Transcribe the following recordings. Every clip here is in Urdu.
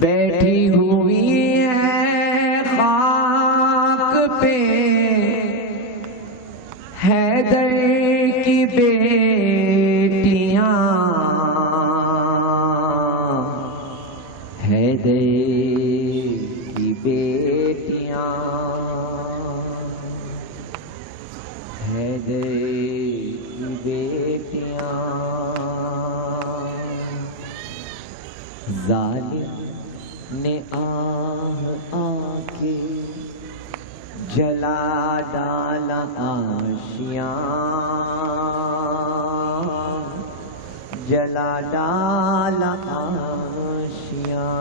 بیٹھی ہوئی ہے خاک پہ حیدر کی بیٹیاں، حیدر کی بیٹیاں، حیدر کی بیٹیاں، ظالم نے آہ آ کے جلا ڈالا آشیاں، جلا ڈالا آشیاں،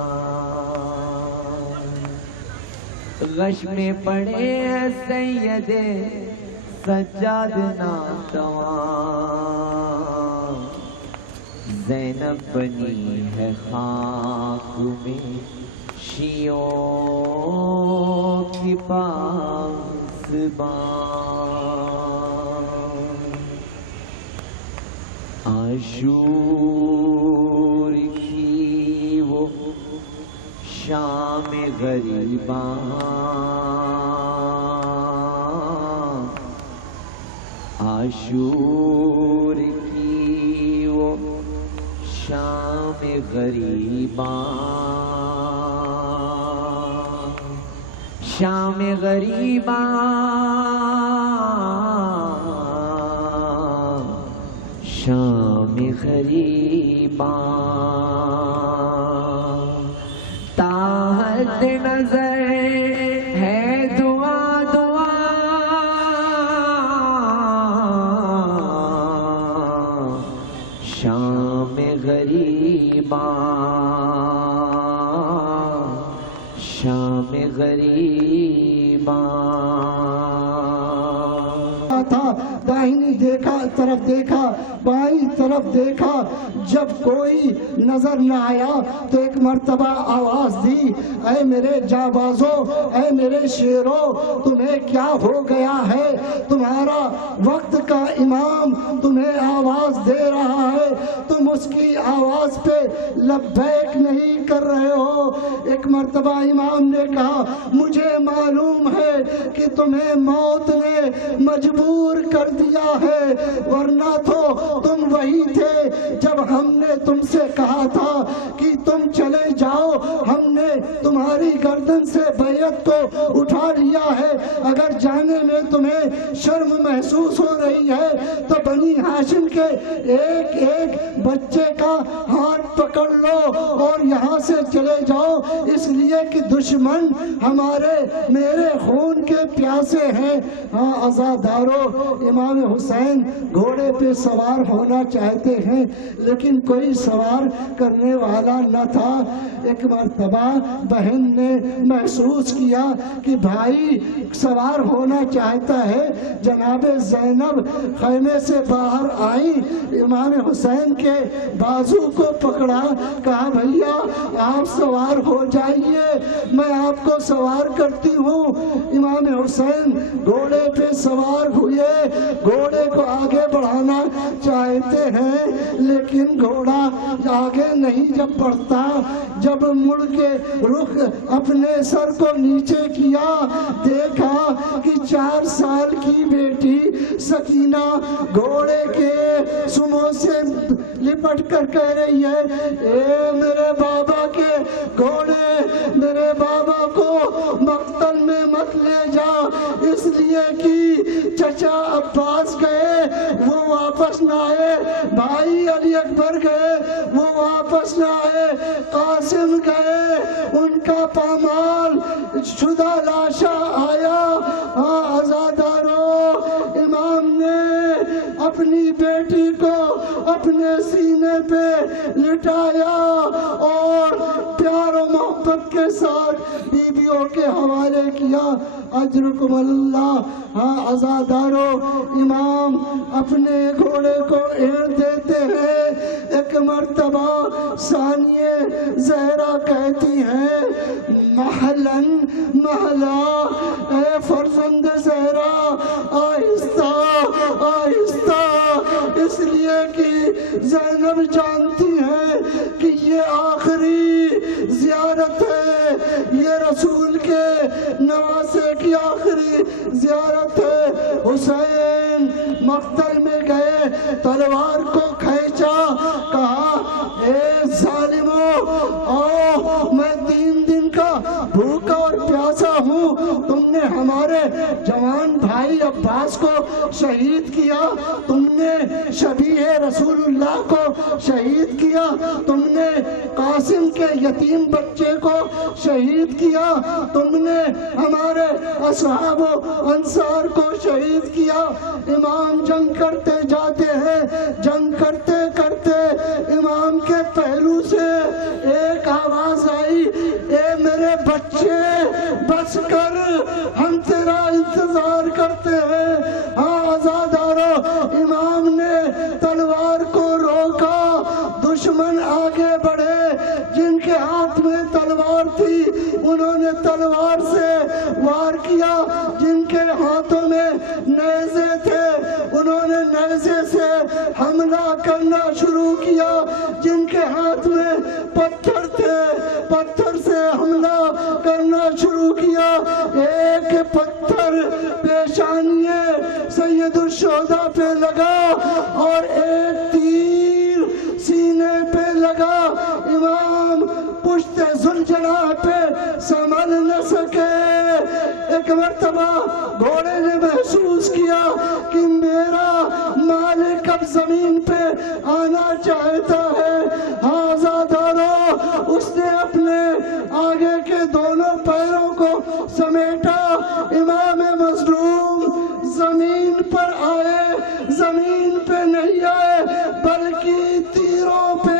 غش میں پڑے سید سجاد ناتواں، زینب بنی ہے خاک میں شیعوں کی پاسبان، عاشور کی وہ شام غریباں، عاشور کی وہ شام غریباں، شام غریباں، شام غریباں، تاحد نظر ہے دعا دعا، شام غریباں، شام غریباں، تھا داہنی طرف دیکھا بائیں طرف دیکھا، جب کوئی نظر نہ آیا تو ایک مرتبہ آواز دی، اے میرے جانبازوں، اے میرے شیروں، تمہیں کیا ہو گیا ہے؟ تمہارا وقت کا امام تمہیں آواز دے رہا ہے، تم اس کی آواز پہ لبیک نہیں کر رہے ہو۔ ایک مرتبہ امام نے کہا، مجھے معلوم ہے کہ تمہیں موت نے مجبور کر دیا ہے، ورنہ تو تم وہی تھے جب ہم نے تم سے کہا تھا کہ تم چلے جاؤ، ہم نے تمہاری گردن سے بیعت کو اٹھا لیا ہے، اگر جانے میں تمہیں شرم محسوس ہو رہی ہے تو بنی ہاشم کے ایک ایک بچے کا ہاتھ پکڑ لو اور یہاں سے چلے جاؤ، اس لیے کہ دشمن میرے خون کے پیاسے ہیں۔ ہاں عزادارو، امام حسین گھوڑے پہ سوار ہونا چاہتے ہیں لیکن کوئی سوار کرنے والا نہ تھا۔ ایک مرتبہ بہن نے محسوس کیا کہ بھائی سوار ہونا چاہتا ہے، جناب زینب خیمے سے باہر آئیں، امام حسین کے بازو کو پکڑا، کہا بھیا آپ سوار ہو جائیے، میں آپ کو سوار کرتی ہوں۔ امام حسین گھوڑے پہ سوار ہوئے، گھوڑے کو آگے بڑھانا چاہتے ہیں لیکن گھوڑا آگے نہیں جب بڑھتا، جب مڑ کے رخ اپنے سر کو نیچے کیا، دیکھا کہ 4 سال کی بیٹی سکینہ گھوڑے کے سموں سے لپٹ کر کہہ رہی ہے، اے میرے بابا کے گھوڑے، میرے بابا کو مقتل میں مت لے جا، اس لیے کہ چچا عباس گئے وہ واپس نہ آئے، بھائی علی اکبر گئے وہ واپس نہ آئے، قاسم گئے ان کا پامال شدہ لاشا آیا۔ ہاں عزادارو، امام نے اپنی بیٹی کو اپنے سینے پہ لٹایا اور پیار و محبت کے ساتھ بیویوں کے حوالے کیا، اجرکم اللہ۔ ہاں عزادارو، امام اپنے گھوڑے کو اینٹ دیتے ہیں۔ ایک مرتبہ ثانیہ زہرا کہتی ہیں، محلن محلا، اے فرزند زہرا آہستہ آہستہ، اس لیے کہ زینب جانتی ہیں کہ یہ آخری زیارت ہے، یہ رسول کے نواسے کی آخری زیارت ہے۔ حسین مقتل میں گئے، تلوار کو کھینچا، کہا اے ظالموں، آؤ میں 3 دن کا بھوکا اور پیاسا ہوں، تم نے ہمارے جوان بھائی عباس کو شہید کیا، تم نے شبیہ رسول اللہ کو شہید کیا، تم نے قاسم کے یتیم بچے کو شہید کیا، تم نے ہمارے اصحاب و انصار کو شہید کیا۔ امام جنگ کرتے جاتے ہیں، جنگ کرتے کرتے امام کے پہلو سے ایک آواز آئی، اے میرے بچے بس کر، ہم تیرا انتظار کرتے ہیں۔ ہاں عزادارو، امام نے تلوار کو روکا، دشمن آگے بڑھے، جن کے ہاتھ میں تلوار تھی انہوں نے تلوار سے وار کیا، جن کے ہاتھوں میں نیزے تھے انہوں نے نیزے سے حملہ کرنا شروع کیا، جن کے ہاتھ میں پتھر تھے پتھر سے حملہ کرنا شروع کیا۔ ایک پتھر پیشانی سید الشہداء پہ لگا اور ایک تیر سینے پہ لگا، امام پشت ذوالجلال پہ سنبھل نہ سکے۔ ایک مرتبہ گھوڑے نے محسوس کیا کہ میرا مالک اب زمین پہ آنا چاہتا ہے۔ آزادارو، اس نے اپنے آگے کے دونوں پیروں کو سمیٹا، امام مظلوم زمین پر آئے، زمین پہ نہیں آئے بلکہ تیروں پہ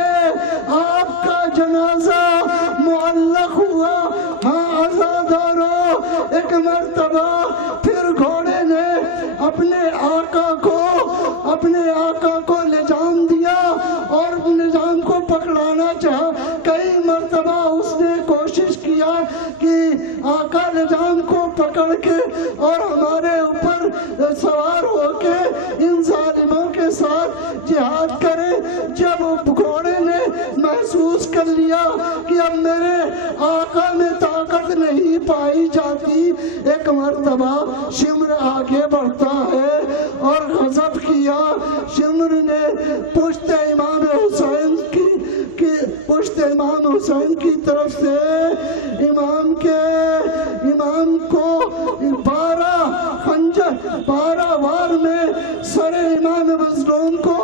آپ کا جنازہ معلق ہوا۔ ہاں عزادارو، ایک مرتبہ پھر گھوڑے نے اپنے آقا کو لجام دیا اور نظام کو پکڑانا چاہا۔ کئی مرتبہ اس نے کوشش کیا کہ آقا نظام کو پکڑ کے اور ہمارے اوپر سوار ہو کے ان ظالموں کے ساتھ جہاد کرے۔ جب گھوڑے نے محسوس کر لیا کہ اب میرے آقا میں طاقت نہیں پائی جاتی، ایک مرتبہ شمر آگے بڑھتا ہے اور غضب کیا۔ شمر نے پشت امام حسین کی طرف سے امام کو 12 وار میں سر امام مظلوم کو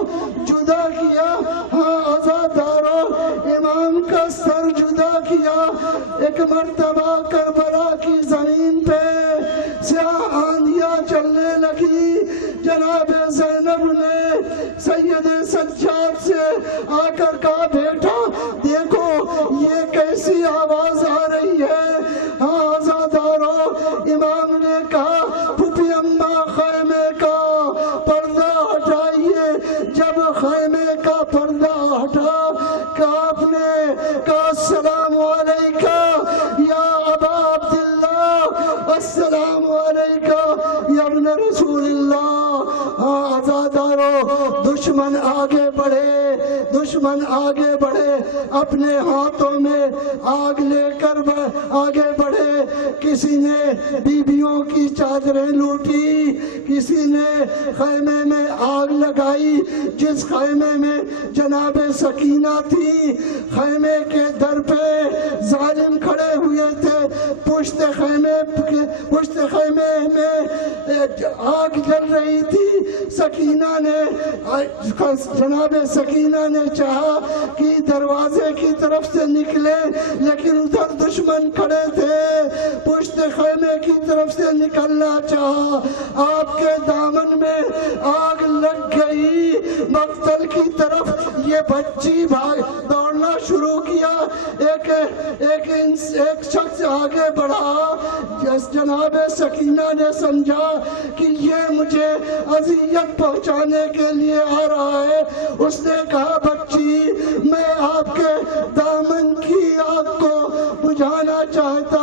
جدا کیا۔ ہاں عزادارو، امام کا سر جدا کیا۔ ایک مرتبہ کربلا کی زمین پہ سیاہ آندیاں چلنے لگی، جناب زینب نے سید سجاد سے آ کر کہا بیٹا دیکھو یہ کیسی آواز آ رہی ہے۔ ہاں عزادارو، امام نے کہا پھوپھی اماں خیمے کا پردہ ہٹائیے۔ جب خیمے کا پردہ ہٹا کہ آپ نے کہا السلام علیکہ یا ابا عبداللہ، السلام علیکہ یا ابن رسول اللہ۔ عزادارو، دشمن آگے بڑھے، اپنے ہاتھوں میں آگ لے کر آگے بڑھے۔ کسی نے بیبیوں کی چادریں لوٹی، کسی نے خیمے میں آگ لگائی۔ جس خیمے میں جناب سکینہ تھی، خیمے کے در پہ ظالم کھڑے ہوئے تھے، پشت خیمے میں آگ جل رہی تھی۔ جناب سکینہ نے چاہا کہ دروازے کی طرف سے نکلے، لیکن ادھر دشمن کھڑے تھے، پشت خیمے کی طرف سے نکلنا چاہا، آپ کے دامن میں آگ لگ گئی۔ مقتل کی طرف یہ بچی دوڑنا شروع کیا۔ ایک شخص آگے بڑھا، جناب سکینہ نے سمجھا کہ یہ مجھے اذیت پہنچانے کے لیے آ رہا ہے۔ اس نے کہا بچی میں آپ کے دامن کی آگ کو بجھانا چاہتا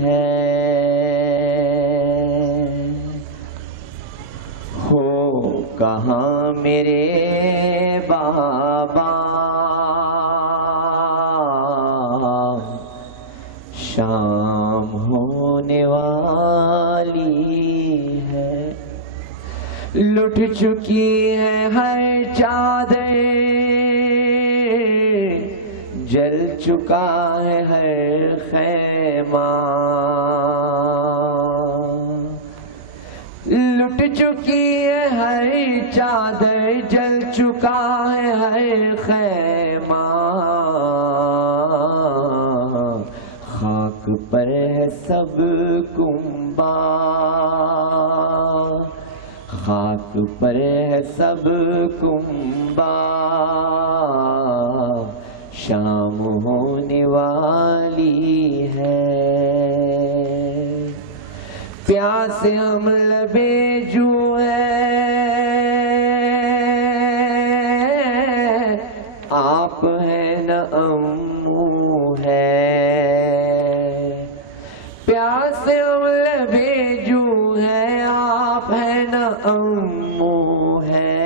ہے ہو کہاں میرے بابا شام ہونے والی ہے لٹ چکی ہے ہر چادر جل چکا ہے ہر خیمہ لٹ چکی ہے ہر چادر جل چکا ہے ہر خیمہ خاک پر ہے سب کنبہ خاک پر ہے سب کنبہ شام ہونے والی ہے پیاس ہم لبے جو ہے آپ ہیں نہ امو ہے پیاس ہم لبے جو ہے آپ ہیں نہ امو ہے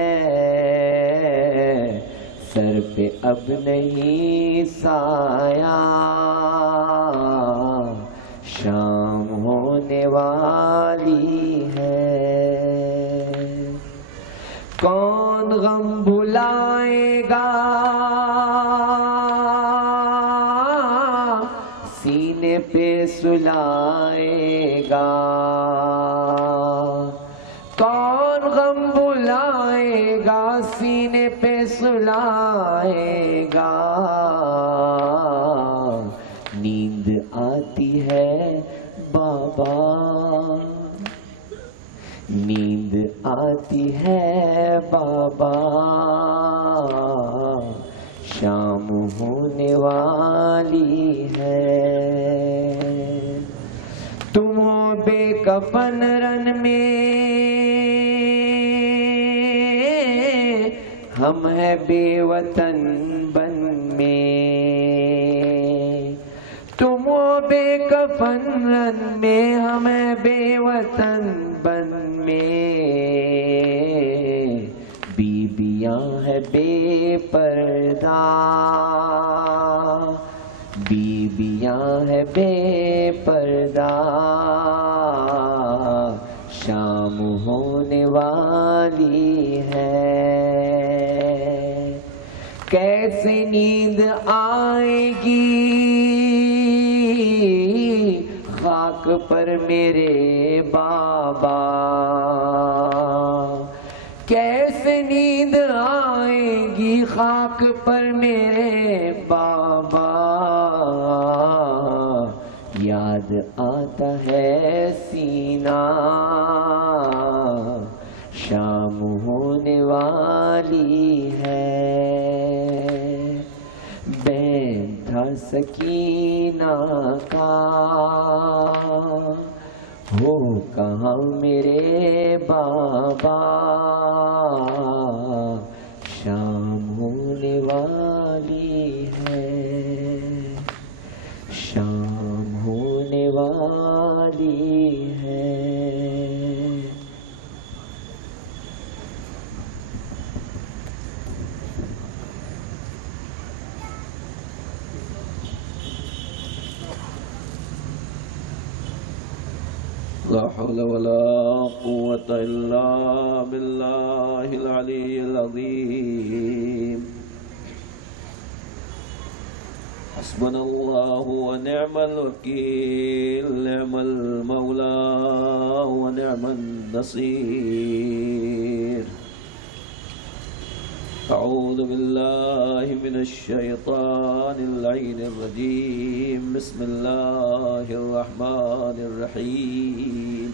سر پہ اب نہیں سایہ شام ہونے والی ہے کون غم بھلائے گا سینے پہ سلائے گا کون غم بھلائے گا سینے پہ سلائے گا نیند آتی ہے بابا نیند آتی ہے بابا شام ہونے والی ہے تم ہو بے کفن رن میں ہم ہیں بے وطن بن میں تم ہو بے کفن رن میں ہم ہیں بے وطن بن میں بیبیاں ہے بے پردہ بیبیاں ہے بے پردہ شام ہونے والی ہے کیسے نیند آئے گی خاک پر میرے بابا کیسے نیند آئے گی خاک پر میرے بابا یاد آتا ہے سینہ شام ہونے والی ہے بین تھا سکینہ کا ہو کہاں میرے بابا شام ہونے والی ہے شام ہونے والی ہے لا حول ولا قوة إلا بالله العلي العظيم حسبنا الله ونعم الوكيل نعم المولى ونعم النصير أعوذ بالله من الشيطان اللعين الرجيم بسم الله الرحمن الرحيم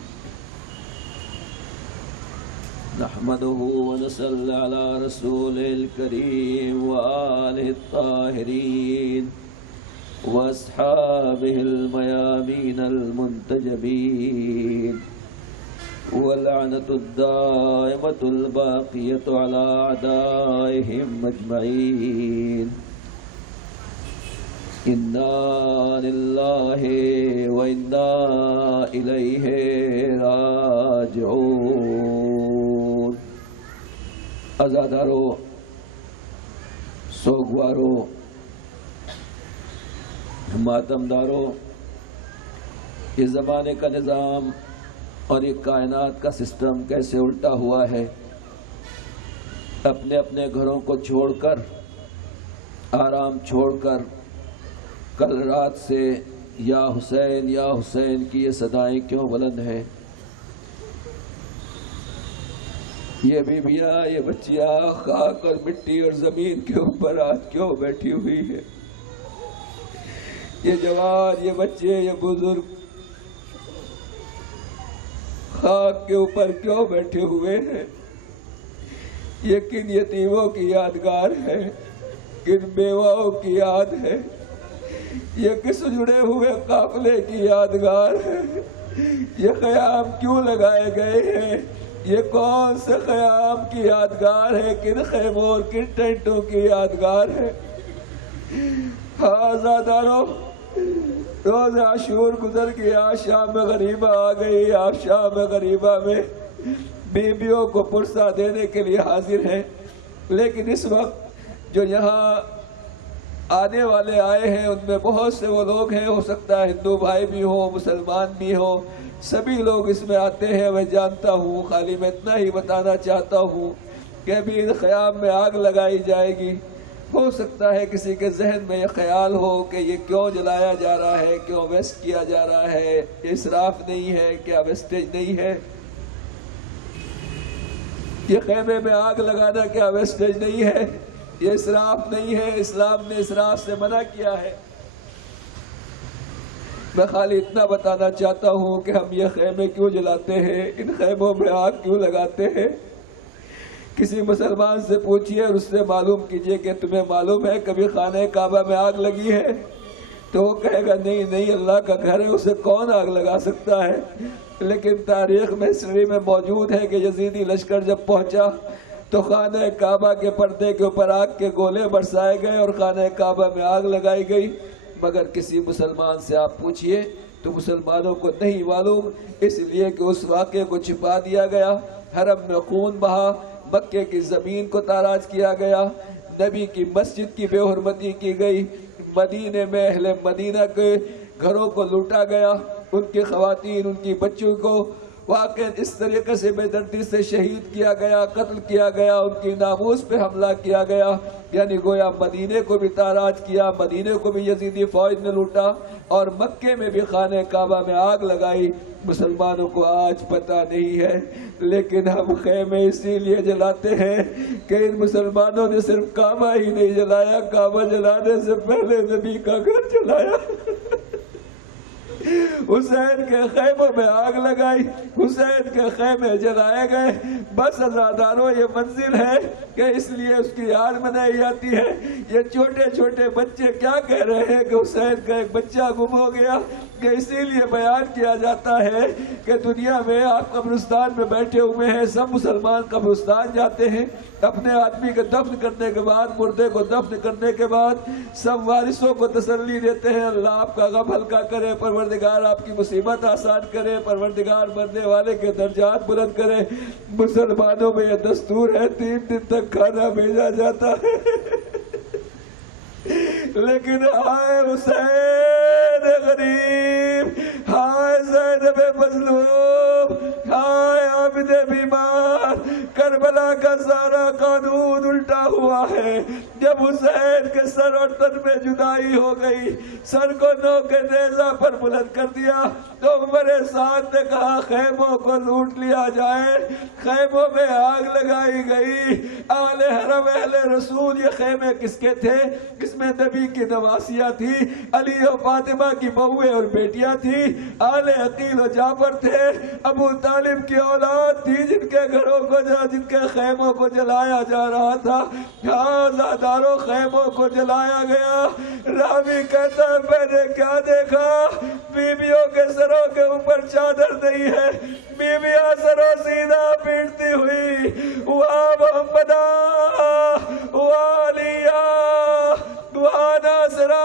نحمده ونصلي على رسوله الكريم وآله الطاهرين وأصحابه الميامين المنتجبين واللعنة الدائمة الباقية على أعدائهم أجمعين انا للہ و انا الیہ راجعون۔ عزادارو، سوگوارو، ماتمدارو، اس زمانے کا نظام اور یہ کائنات کا سسٹم کیسے الٹا ہوا ہے۔ اپنے اپنے گھروں کو چھوڑ کر، آرام چھوڑ کر، کل رات سے یا حسین کی یہ صدائیں کیوں بلند ہیں؟ یہ بیبیاں، یہ بچیاں خاک اور مٹی اور زمین کے اوپر آج کیوں بیٹھی ہوئی ہے؟ یہ جوان، یہ بچے، یہ بزرگ خاک کے اوپر کیوں بیٹھے ہوئے ہیں؟ یہ کن یتیموں کی یادگار ہے؟ کن بیواؤں کی یاد ہے؟ یہ کس جڑے ہوئے قافلے کی یادگار ہے؟ یہ خیام کیوں لگائے گئے ہیں؟ یہ کون سے خیام کی یادگار ہے؟ کن خیموں اور کن ٹینٹوں کی یادگار ہے؟ آزاداروں، روز عاشور گزر گیا، شام غریبہ آ گئی۔ آپ شام غریبہ میں بیویوں کو پرسہ دینے کے لیے حاضر ہیں، لیکن اس وقت جو یہاں آنے والے آئے ہیں ان میں بہت سے وہ لوگ ہیں، ہو سکتا ہے ہندو بھائی بھی ہوں، مسلمان بھی ہوں، سبھی لوگ اس میں آتے ہیں، میں جانتا ہوں۔ خالی میں اتنا ہی بتانا چاہتا ہوں کہ ابھی ان خیام میں آگ لگائی جائے گی۔ ہو سکتا ہے کسی کے ذہن میں یہ خیال ہو کہ یہ کیوں جلایا جا رہا ہے، کیوں ویسٹ کیا جا رہا ہے، یہ اسراف نہیں ہے، کیا ویسٹیج نہیں ہے؟ یہ خیمے میں آگ لگانا کیا ویسٹیج نہیں ہے؟ یہ اسراف نہیں ہے؟ اسلام نے اسراف سے منع کیا ہے۔ میں خالی اتنا بتانا چاہتا ہوں کہ ہم یہ خیمے کیوں جلاتے ہیں، ان خیموں میں آگ کیوں لگاتے ہیں۔ کسی مسلمان سے پوچھئے اور اس سے معلوم کیجئے کہ تمہیں معلوم ہے کبھی خانہ کعبہ میں آگ لگی ہے؟ تو وہ کہے گا نہیں، اللہ کا گھر ہے، اسے کون آگ لگا سکتا ہے؟ لیکن تاریخ میں ہسٹری میں موجود ہے کہ یزیدی لشکر جب پہنچا تو خانہ کعبہ کے پردے کے اوپر آگ کے گولے برسائے گئے اور خانہ کعبہ میں آگ لگائی گئی۔ مگر کسی مسلمان سے آپ پوچھئے تو مسلمانوں کو نہیں معلوم، اس لیے کہ اس واقعے کو چھپا دیا گیا، حرم میں خون بہا، مکے کی زمین کو تاراج کیا گیا، نبی کی مسجد کی بے حرمتی کی گئی، مدینے میں اہل مدینہ کے گھروں کو لوٹا گیا، ان کی خواتین، ان کی بچوں کو واقع اس طریقے سے بے دردی سے شہید کیا گیا، قتل کیا گیا، ان کی ناموس پہ حملہ کیا گیا، یعنی گویا مدینے کو بھی تاراج کیا، مدینے کو بھی یزیدی فوج نے لوٹا اور مکے میں بھی خانہ کعبہ میں آگ لگائی۔ مسلمانوں کو آج پتہ نہیں ہے، لیکن ہم خیمے اسی لیے جلاتے ہیں کہ ان مسلمانوں نے صرف کعبہ ہی نہیں جلایا، کعبہ جلانے سے پہلے نبی کا گھر جلایا۔ حسین کے خیموں میں آگ لگائی، حسین کے خیمے جلائے گئے۔ بس عزاداروں، یہ منزل ہے کہ اس لیے اس کی یاد منائی جاتی ہے۔ یہ چھوٹے چھوٹے بچے کیا کہہ رہے ہیں کہ حسین کا ایک بچہ گم ہو گیا، کہ اسی لیے بیان کیا جاتا ہے کہ دنیا میں آپ قبرستان میں بیٹھے ہوئے ہیں، سب مسلمان قبرستان جاتے ہیں، اپنے آدمی کو دفن کرنے کے بعد، مردے کو دفن کرنے کے بعد سب وارثوں کو تسلی دیتے ہیں، اللہ آپ کا غم ہلکا کرے، پروردگار آپ کی مصیبت آسان کرے، پروردگار مرنے والے کے درجات بلند کرے۔ مسلمانوں میں یہ دستور ہے، 3 دن تک کھانا بھیجا جاتا ہے۔ لیکن ہائے حسین غریب، ہائے زینب مظلوم، ہائے عابد بیمار، کربلا کا سارا قانون الٹا ہوا ہے۔ جب حسین کے سر اور تن میں جدائی ہو گئی، سر کو نوک نیزہ پر بلند کر دیا تو عمر سعد نے کہا خیموں کو لوٹ لیا جائے، خیموں میں آگ لگائی گئی۔ آل حرم اہل رسول، یہ خیمے کس کے تھے؟ اس میں نبی کی نواسیاں تھی، علی و فاطمہ کی بہویں اور بیٹیاں تھی، آل عقیل و جعفر تھے، ابو طالب کی اولاد تھی، جن کے گھروں کو جن کے خیموں کو جلایا جا رہا تھا۔ آزاداروں، خیموں کو جلایا گیا۔ راوی کہتا ہے میں نے کیا دیکھا، بیویوں کے سروں کے اوپر چادر نہیں ہے، بیویاں سروں سیدھا پیٹتی ہوئی وا محمدہ وا علیہ وا ناصرہ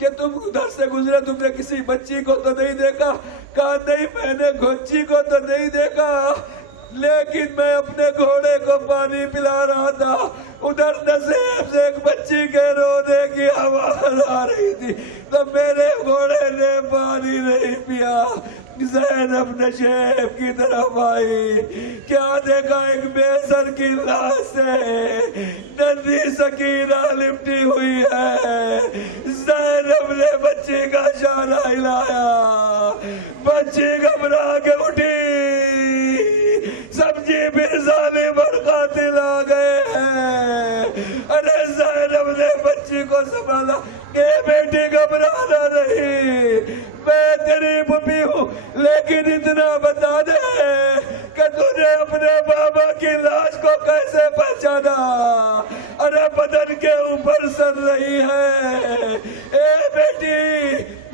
کہ تم ادھر سے گزرے تم نے کسی بچی کو تو نہیں دیکھا؟ کہا نہیں میں نے گھچی کو تو نہیں دیکھا، لیکن میں اپنے گھوڑے کو پانی پلا رہا تھا، ادھر نصیب سے ایک بچی کے رونے کی آواز آ رہی تھی تو میرے گھوڑے نے پانی نہیں پیا۔ زینب نشیب کی طرف آئی، کیا دیکھا؟ ایک بے سر کی لاش سے ننھی سکینہ لپٹی ہوئی ہے۔ زینب نے بچی کا شانہ ہلایا، بچی گھبرا کے اٹھی، سمجھی پھر ظالم اور قاتل آ گئے ہیں۔ ارے زینب نے بچی کو سنبھالا کہ بیٹی گھبرانا نہیں، میں تیری پھوپھی ہوں، لیکن اتنا بتا دے کہ تو نے اپنے بابا کی لاش کو کیسے پہچانا؟ ارے بدن کے اوپر سر رہی ہے، اے بیٹی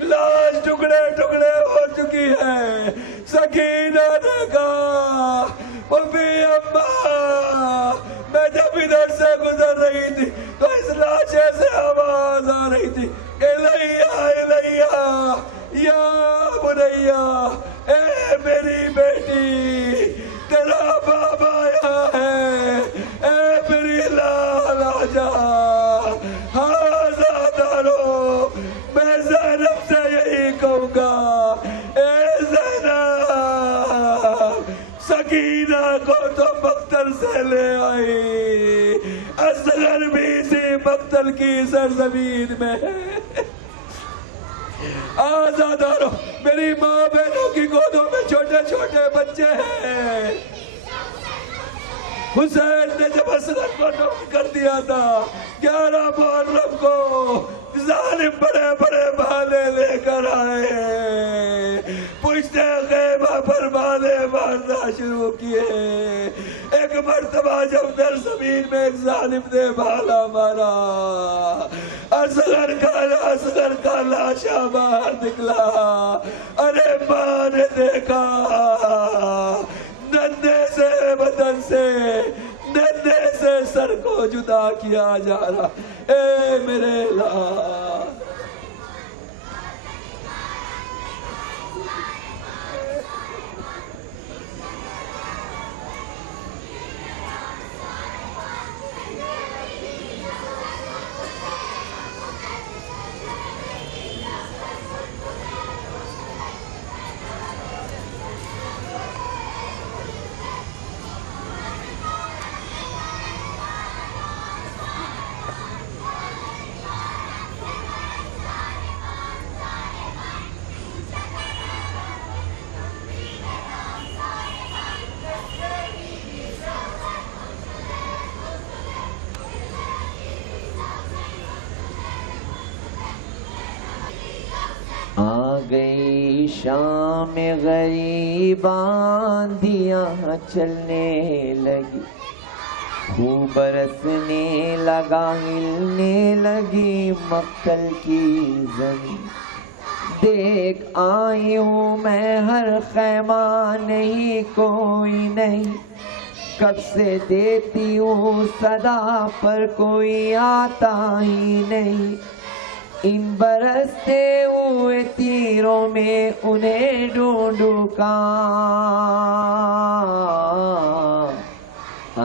لاش ٹکڑے ٹکڑے ہو چکی ہے۔ سکینہ نے کہا پھوپھی اماں، میں جب ادھر سے گزر رہی تھی تو اس لاشے سے آواز آ رہی تھی، الیہ الیہ یا بنیا، اے میری بیٹی تیرا بابا آیا ہے، اے میری لالا جا آزادارو۔ میں زینب سے یہی کہوں گا، اے زینب سکینہ کو تو مقتل سے لے آئی، اصغر بھی اسی مقتل کی سرزمین میں ہے۔ آزادارو، میری ماں بہنوں کی گودوں میں چھوٹے چھوٹے بچے ہیں۔ حسین نے جب اصغر کو نوٹ کر دیا تھا 11 محرم کو، ظالم بڑے بڑے بھالے لے کر آئے، پوچھتے خیمہ پر بھالے مارنا شروع کیے۔ ایک مرتبہ جب در زمین میں ایک ظالم نے بھالا مارا، اصغر کا لاشا باہر نکلا۔ ارے ماں نے دیکھا ننھے سے بدن سے، ننھے سے سر کو جدا کیا جا رہا، اے میرے لال۔ آ گئی شام غریب، آندھیاں چلنے لگی، خوب برسنے لگا، ہلنے لگی مقتل کی زمین۔ دیکھ آئی ہوں میں ہر خیمہ، نہیں کوئی نہیں، کب سے دیتی ہوں صدا پر کوئی آتا ہی نہیں۔ ان برستے ہوئے تیروں میں انہیں ڈھونڈوں کہاں،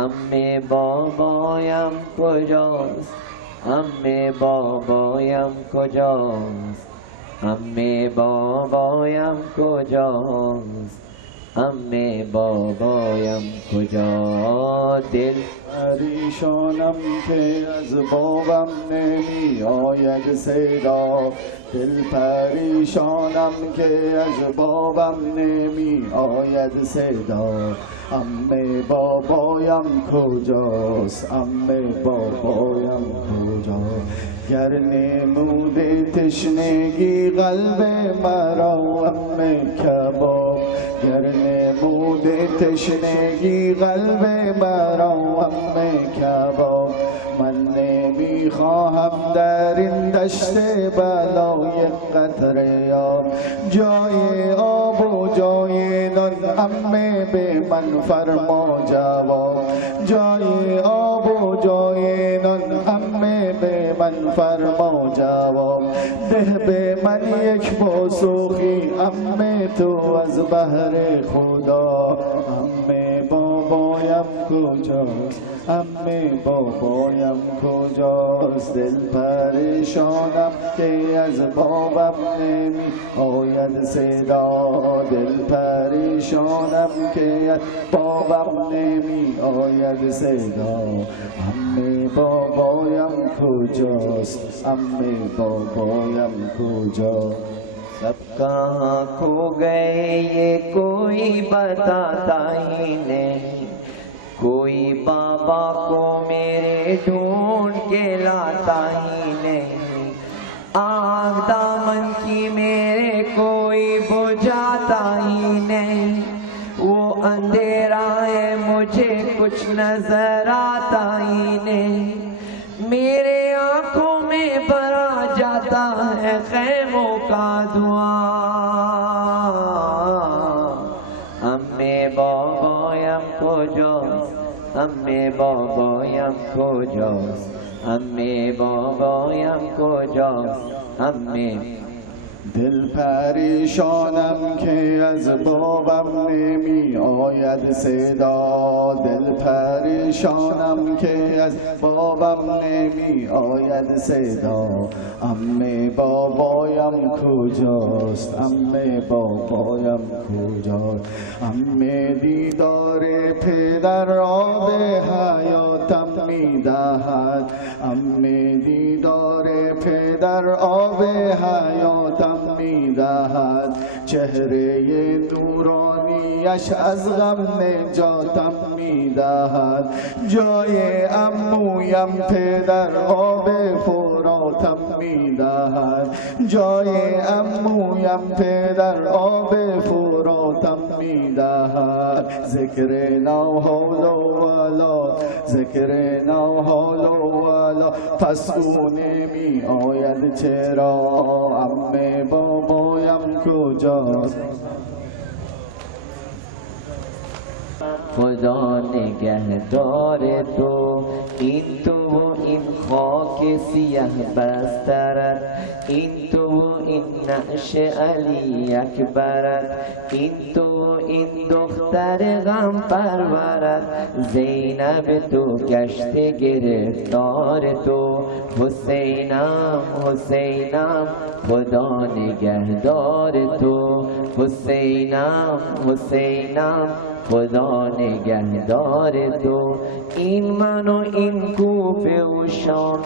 امی بابایم کجاست، امی بابایم کجاست، امی بابایم کجاست، امی بابایم کجاست۔ دل پریشانم که از بابم نمی آید صدا، دل پریشانم که از بابم نمی آید صدا، عمه بابایم کجاست، عمه بابایم کجاست؟ گر نموده تشنگی قلب مرا عمه کباب، گر نموده تشنگی قلب مرا عمه کباب، من نمیخواهم در این دشت بلای قطره آب، جای آب و جای نان عمه به من فرما جواب، جای آب و جای نان عمه به من فرما جواب ده به من یک پاسخی عمه تو از بهر خدا عمه بابایم کجاست عمه بابایم کجاست دل پریشانم که از بابم نمی آید صدا دل پریشانم که از بابم نمی آید صدا عمه بابایم کجاست عمه بابایم کجاست سب کہاں کھو گئے یہ کوئی بتاتا ہی نہیں کوئی بابا کو میرے ڈھونڈ کے لاتا ہی نہیں آگ دامن کی میرے کوئی بجھاتا ہی نہیں وہ اندھیرا ہے مجھے کچھ نظر آتا ہی نہیں میرے آنکھوں میں بھرا جاتا ہے خیموں کا دعا امّے بابایم کجاست امّے بابایم کجاست امّے بابایم کجاست امّے دل پریشانم که از بابم نمی آید صدا دل پریشانم که از بابم نمی آید صدا عمه بابایم کجاست عمه بابایم کجاست عمه دیدار پدر آب حیاتم میدهد عمه دیدار پدر آب حیاتم میدهد چهره نورانیش از غم نجاتم میدهد جای عمویم پدر آب فراتم میدهد جای عمویم پدر آب فراتم میدهد ذکر نو حول ولا ذکر نو حول ولا پس او نمی آید چرا عمه بابایم کجاست خدا نگهدار تو این تو و این خاک سیاه بسترت این تو و این نعش علی اکبرت این تو و این دختر غم پرورت زینب تو گشت گرفتار تو حسینم حسینم خدا نگهدار تو حسینم حسینم خدا نگهدار تو این من و این کوفه و شام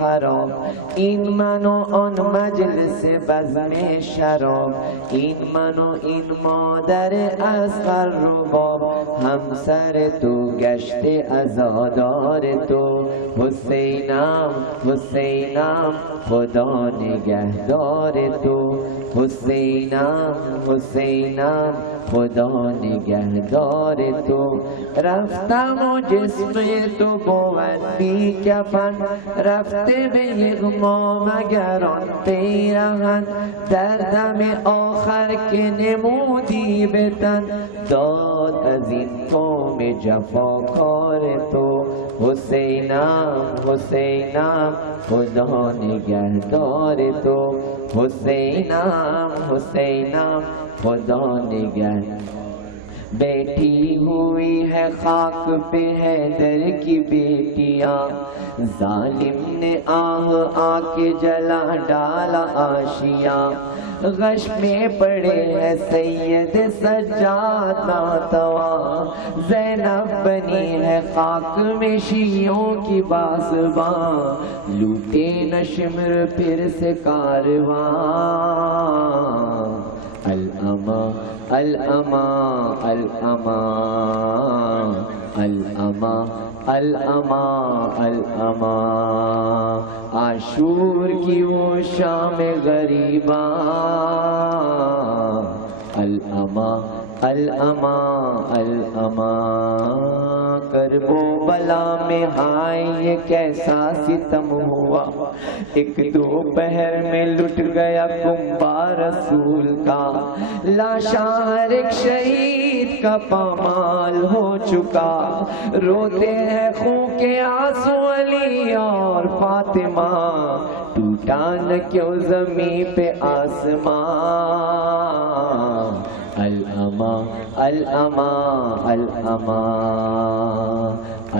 خراب این من و آن مجلس بزم شراب این من و این مادر اصغر رباب همسر تو گشت عزادار تو حسینم حسینم خدا نگهدار تو حسینم حسینم خدا نگهدار تو رفتم و جسم تو بود بی کفن رفته به یغما مگر آن پیرهن در دم آخر که نمودی به تن داد از این قوم جفاکار تو حسینم حسینم خدا نگهدار تو حسینم حسینم خدا نگہ بیٹھی ہوئی ہے خاک پہ حیدر کی بیٹیاں ظالم نے آہ آ کے جلا ڈالا آشیاں غش میں پڑے ہے سید سجاد ناتواں زینب بنی ہے خاک میں شیعوں کی بازباں لوٹے نہ شمر پھر سے کارواں الاما الاما الاما الاما الاما الاما عاشور کی وہ شام غریباں الاما الأما الأما کرب و بلا میں ہائے یہ کیسا ستم ہوا، ایک دوپہر میں لٹ گیا کنبہ رسول کا، لاشاں ہر ایک شہید کا پامال ہو چکا، روتے ہیں خون کے آنسو علی اور فاطمہ، ٹوٹا نہ کیوں زمین پہ آسمان، الأما الأما الأما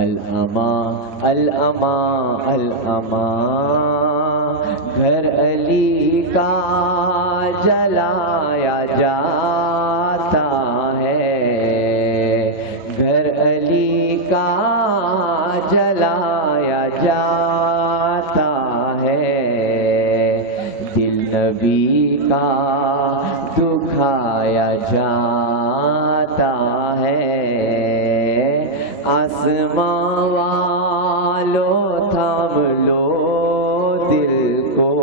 الأما الأما الأما گھر علی کا جلایا جاتا ہے، گھر علی کا جلایا جاتا ہے، دل نبی کا دکھایا جاتا ہے، آسماں والو تھام لو دل کو،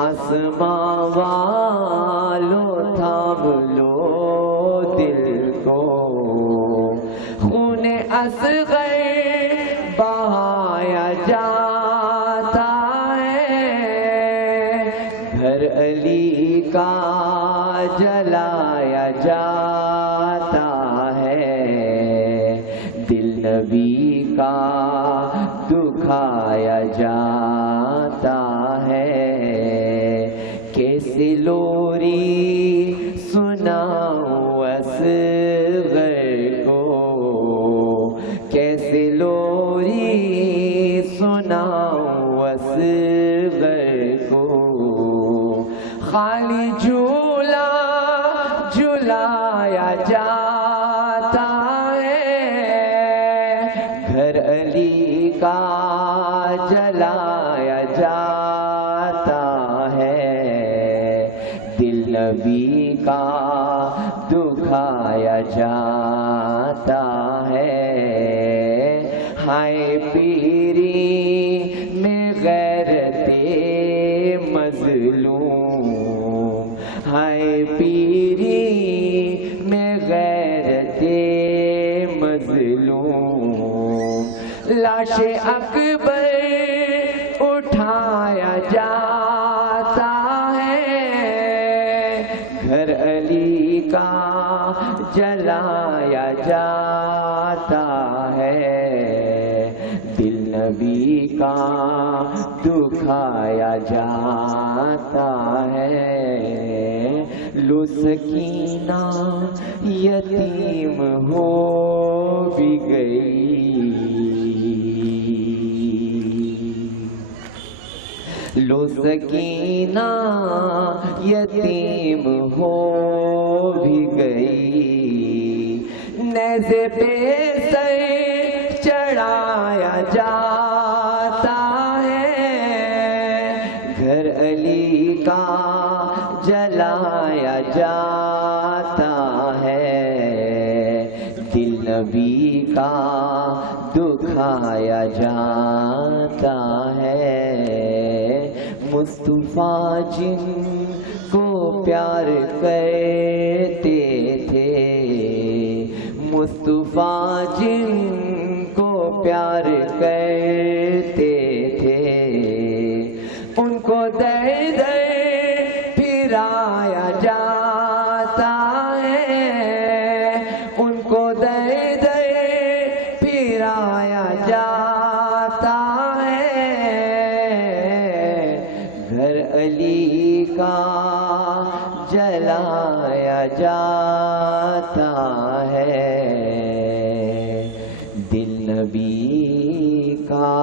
آسماں والو تھام لو دل کو، خون اصغر بہایا جاتا ہے، گھر علی کا جلایا جاتا ہے، دل نبی کا دکھایا جاتا ہے، کیسے لوری سناؤں اصغر کو، کیسے لوری سناؤں اصغر کو، خالی جھولا جھلایا جاتا ہے، گھر علی کا جلایا جاتا ہے، دل نبی کا دکھایا جاتا ہے، ہائے پیری میں غیرت مظلوم، ہائے پیری میں غیرت مظلوم، لاش اکبر اٹھایا جاتا ہے، گھر علی کا جلایا جاتا ہے، دل نبی کا دکھایا جاتا ہے، لو سکینہ یتیم ہو بھی گئی، لو سکینہ یتیم ہو بھی گئی، نیزے پہ سر چڑھایا جاتا ہے، گھر علی کا جلایا جاتا ہے، دل نبی کا دکھایا جاتا ہے، مصطفیٰ جن کو پیار کرتے تھے، مصطفیٰ جن کو پیار کرتے تھے، ان کو در در پھرایا جاتا ہے، ان کو در در پھرایا جاتا ہے، گھر علی کا جلایا جاتا ہے، دل نبی کا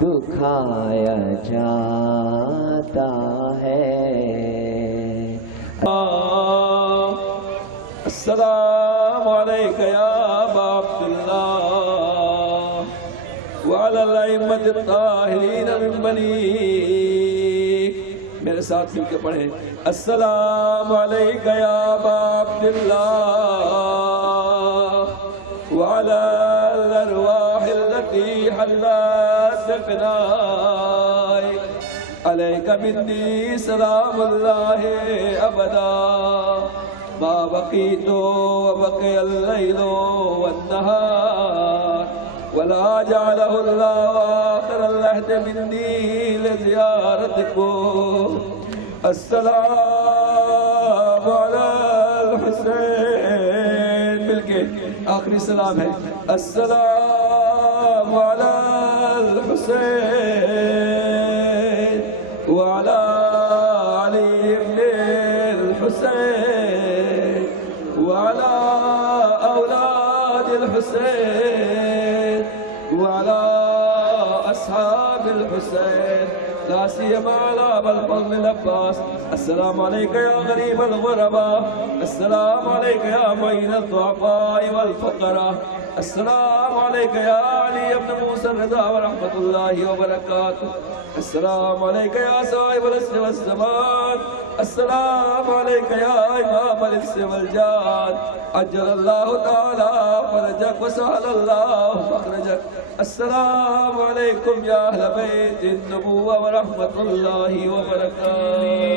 دکھایا جاتا ہے۔ السلام علیکم یا ابا عبداللہ وعلی الائمۃ الطاہرین من بنیک، میرے ساتھ مل کے پڑھیں، السلام علیکم یا ابا عبداللہ وعلی الارواح التي حلت بفنائک، علیک منی سلام اللہ ابدا، ما بقيت وبقي الليل والنهار ولا جعله الله آخر العهد مني لزيارتكم. السلام على الحسين مل کے آخری سلام ہے. السلام على الحسين وعلى علي بن الحسين وعلى أولاد الحسين وعلى أصحاب الحسين لا سيما على أبا الفضل العباس. السلام عليك يا غريب الغرباء. السلام عليك يا معين الضعفاء والفقراء. السلام عليك يا علي بن موسى الرضا ورحمة الله وبركاته. السلام عليك يا صاحب الاسم والزمان. السلام عليك يا إمام الإنس والجان. عجل الله تعالى فرجك وسهل الله مخرجك. السلام عليكم يا أهل بيت النبوة ورحمة الله وبركاته.